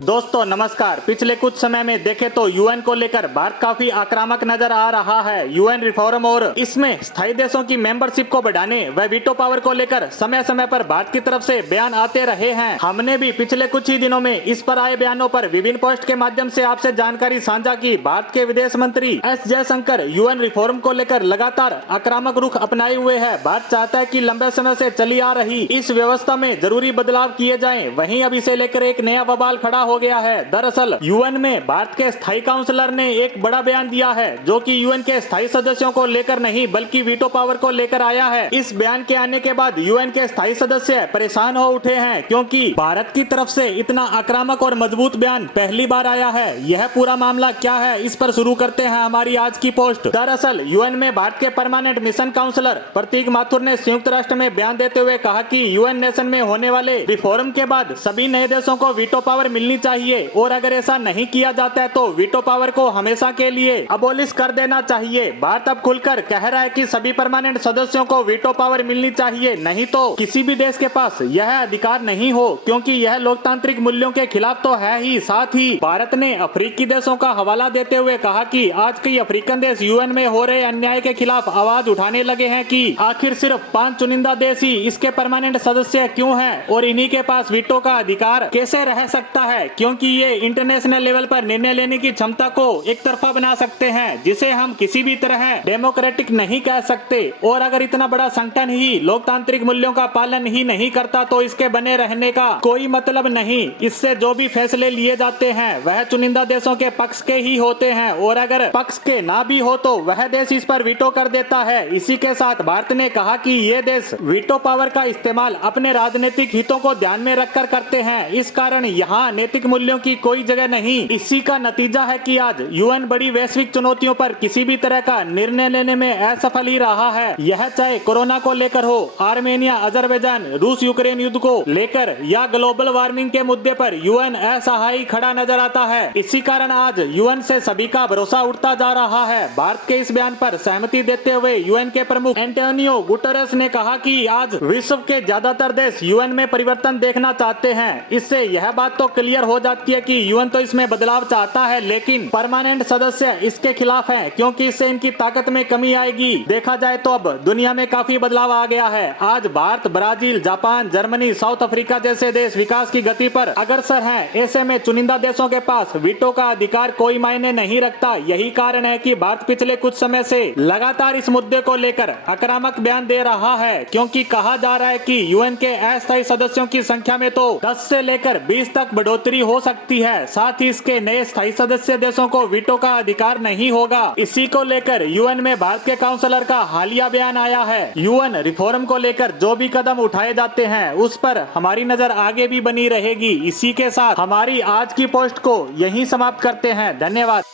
दोस्तों नमस्कार। पिछले कुछ समय में देखें तो यूएन को लेकर भारत काफी आक्रामक नजर आ रहा है। यूएन रिफॉर्म और इसमें स्थायी देशों की मेंबरशिप को बढ़ाने व वीटो पावर को लेकर समय समय पर भारत की तरफ से बयान आते रहे हैं। हमने भी पिछले कुछ ही दिनों में इस पर आए बयानों पर विभिन्न पोस्ट के माध्यम से आपसे जानकारी साझा की। भारत के विदेश मंत्री एस जयशंकर यूएन रिफॉर्म को लेकर लगातार आक्रामक रुख अपनाए हुए है। भारत चाहता है कि लंबे समय से चली आ रही इस व्यवस्था में जरूरी बदलाव किए जाएं। वहीं अब इसे लेकर एक नया बवाल खड़ा हो गया है। दरअसल यूएन में भारत के स्थायी काउंसलर ने एक बड़ा बयान दिया है जो कि यूएन के स्थायी सदस्यों को लेकर नहीं बल्कि वीटो पावर को लेकर आया है। इस बयान के आने के बाद यूएन के स्थायी सदस्य परेशान हो उठे हैं क्योंकि भारत की तरफ से इतना आक्रामक और मजबूत बयान पहली बार आया है। यह पूरा मामला क्या है, इस पर शुरू करते हैं हमारी आज की पोस्ट। दरअसल यूएन में भारत के परमानेंट मिशन काउंसलर प्रतीक माथुर ने संयुक्त राष्ट्र में बयान देते हुए कहा कि यूएन नेशन में होने वाले रिफॉर्म के बाद सभी नए देशों को वीटो पावर मिलनी चाहिए और अगर ऐसा नहीं किया जाता है तो वीटो पावर को हमेशा के लिए अबोलिश कर देना चाहिए। भारत अब खुलकर कह रहा है कि सभी परमानेंट सदस्यों को वीटो पावर मिलनी चाहिए, नहीं तो किसी भी देश के पास यह अधिकार नहीं हो, क्योंकि यह लोकतांत्रिक मूल्यों के खिलाफ तो है ही। साथ ही भारत ने अफ्रीकी देशों का हवाला देते हुए कहा कि आज कई अफ्रीकन देश यूएन में हो रहे अन्याय के खिलाफ आवाज उठाने लगे हैं कि आखिर सिर्फ 5 चुनिंदा देश ही इसके परमानेंट सदस्य क्यों हैं और इन्हीं के पास वीटो का अधिकार कैसे रह सकता है, क्योंकि ये इंटरनेशनल लेवल पर निर्णय लेने की क्षमता को एक तरफा बना सकते हैं जिसे हम किसी भी तरह डेमोक्रेटिक नहीं कह सकते। और अगर इतना बड़ा संगठन ही लोकतांत्रिक मूल्यों का पालन ही नहीं करता तो इसके बने रहने का कोई मतलब नहीं। इससे जो भी फैसले लिए जाते हैं वह चुनिंदा देशों के पक्ष के ही होते हैं और अगर पक्ष के ना भी हो तो वह देश इस पर वीटो कर देता है। इसी के साथ भारत ने कहा कि ये देश वीटो पावर का इस्तेमाल अपने राजनीतिक हितों को ध्यान में रखकर करते हैं, इस कारण यहाँ नैतिक मूल्यों की कोई जगह नहीं। इसी का नतीजा है कि आज यूएन बड़ी वैश्विक चुनौतियों पर किसी भी तरह का निर्णय लेने में असफल ही रहा है। यह चाहे कोरोना को लेकर हो, आर्मेनिया अजरबैजान रूस यूक्रेन युद्ध को लेकर या ग्लोबल वार्मिंग के मुद्दे पर यूएन असहाय खड़ा नजर आता है। इसी कारण आज यूएन से सभी का भरोसा उठता जा रहा है। भारत के इस बयान पर सहमति देते हुए यूएन के प्रमुख एंटोनियो गुटेरेस ने कहा कि आज विश्व के ज्यादातर देश यूएन में परिवर्तन देखना चाहते हैं। इससे यह बात तो क्लियर हो जाती है कि यूएन तो इसमें बदलाव चाहता है लेकिन परमानेंट सदस्य इसके खिलाफ हैं, क्योंकि इससे इनकी ताकत में कमी आएगी। देखा जाए तो अब दुनिया में काफी बदलाव आ गया है। आज Bharat, Brazil, Japan, Germany, south Africa जैसे देश विकास की गति पर अग्रसर हैं। ऐसे में चुनिंदा देशों के पास वीटो का अधिकार कोई मायने नहीं रखता। यही कारण है कि भारत पिछले कुछ समय से लगातार इस मुद्दे को लेकर आक्रामक बयान दे रहा है, क्योंकि कहा जा रहा है कि यूएन के अस्थायी सदस्यों की संख्या में तो 10 से लेकर 20 तक बढ़ोतरी हो सकती है। साथ ही इसके नए स्थायी सदस्य देशों को वीटो का अधिकार नहीं होगा। इसी को लेकर यूएन में भारत के काउंसलर का हालिया बयान आया है। यूएन रिफॉर्म को लेकर जो भी कदम उठाए जाते हैं उस पर हमारी नजर आगे भी बनी रहेगी। इसी के साथ हमारी आज की पोस्ट को यहीं समाप्त करते हैं। धन्यवाद।